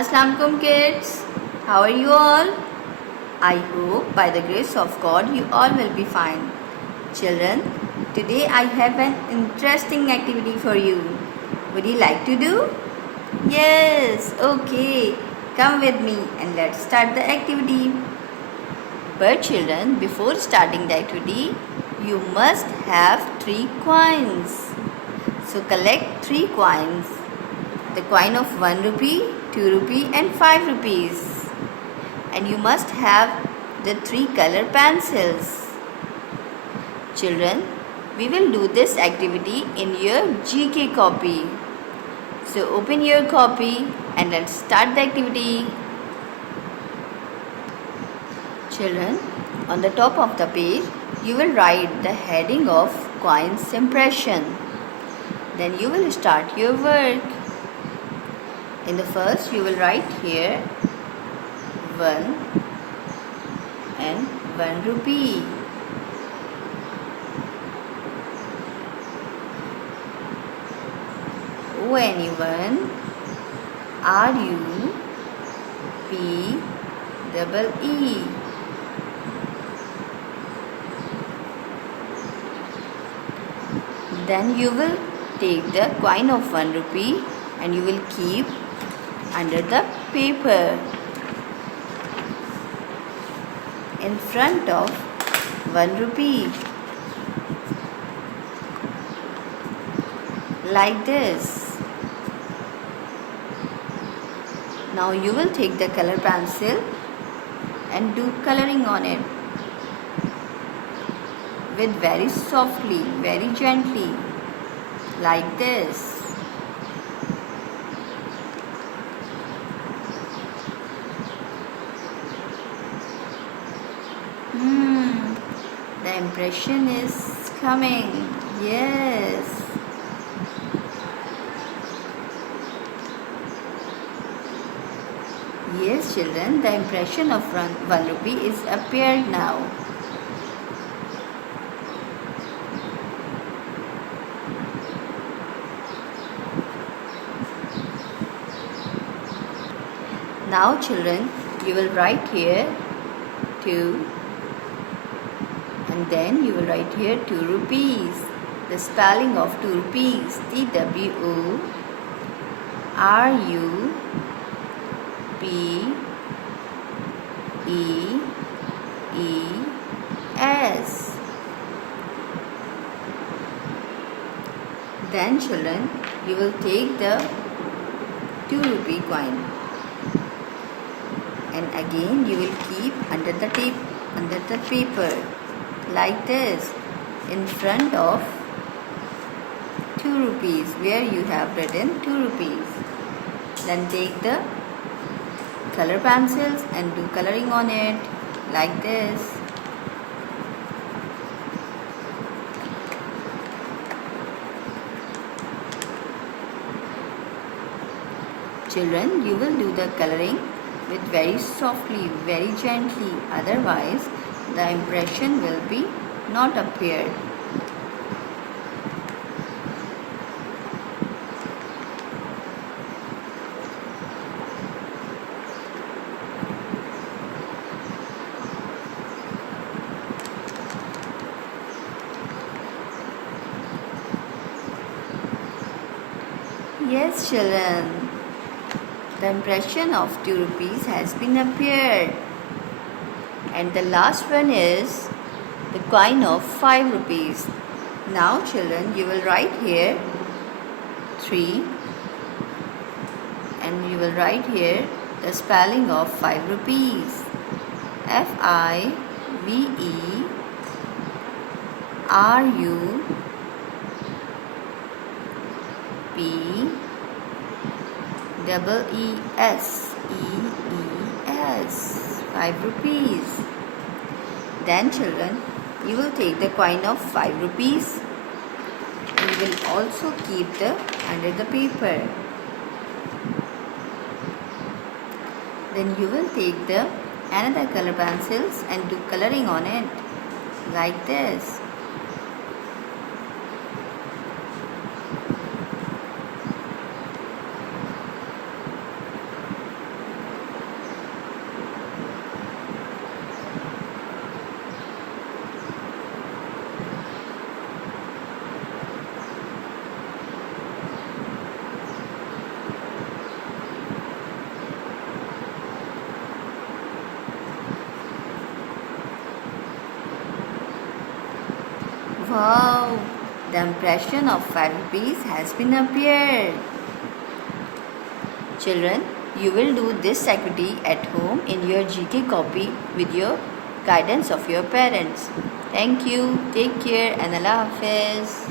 Assalamualaikum kids, how are you all? I hope by the grace of God you all will be fine. Children, today I have an interesting activity for you. Would you like to do? Yes, okay. Come with me and let's start the activity. But children, before starting the activity, you must have 3 coins. So collect 3 coins. The coin of 1 rupee, 2 rupee and 5 rupees. And you must have the 3 color pencils. Children, we will do this activity in your GK copy. So open your copy and let's start the activity. Children, on the top of the page, you will write the heading of coins impression. Then you will start your work. In the first, you will write here 1 and 1 rupee. O-N-E-1 R-U-P-E-E. Then you will take the coin of 1 rupee and you will keep under the paper in front of 1 rupee like this. Now you will take the color pencil and do coloring on it with very softly, very gently like this. The impression is coming. Yes. Yes, children, the impression of 1 rupee is appeared now. Now, children, you will write here 2. And then you will write here 2 rupees. The spelling of 2 rupees, T-W-O-R-U-P-E-E-S. Then children, you will take the 2 rupee coin. And again you will keep under the paper like this in front of 2 rupees where you have written 2 rupees. Then take the color pencils and do coloring on it like this. Children, you will do the coloring with very softly, very gently, otherwise the impression will be not appeared. Yes, children. The impression of 2 rupees has been appeared. And the last one is the coin of 5 rupees. Now children, you will write here 3 and you will write here the spelling of 5 rupees. F-I-V-E-R-U-P-E-E-S. 5 rupees. Then children, you will take the coin of 5 rupees and you will also keep under the paper. Then you will take another color pencils and do coloring on it like this. Wow, the impression of 5 rupees has been appeared. Children, you will do this activity at home in your GK copy with your guidance of your parents. Thank you. Take care and Allah Hafiz.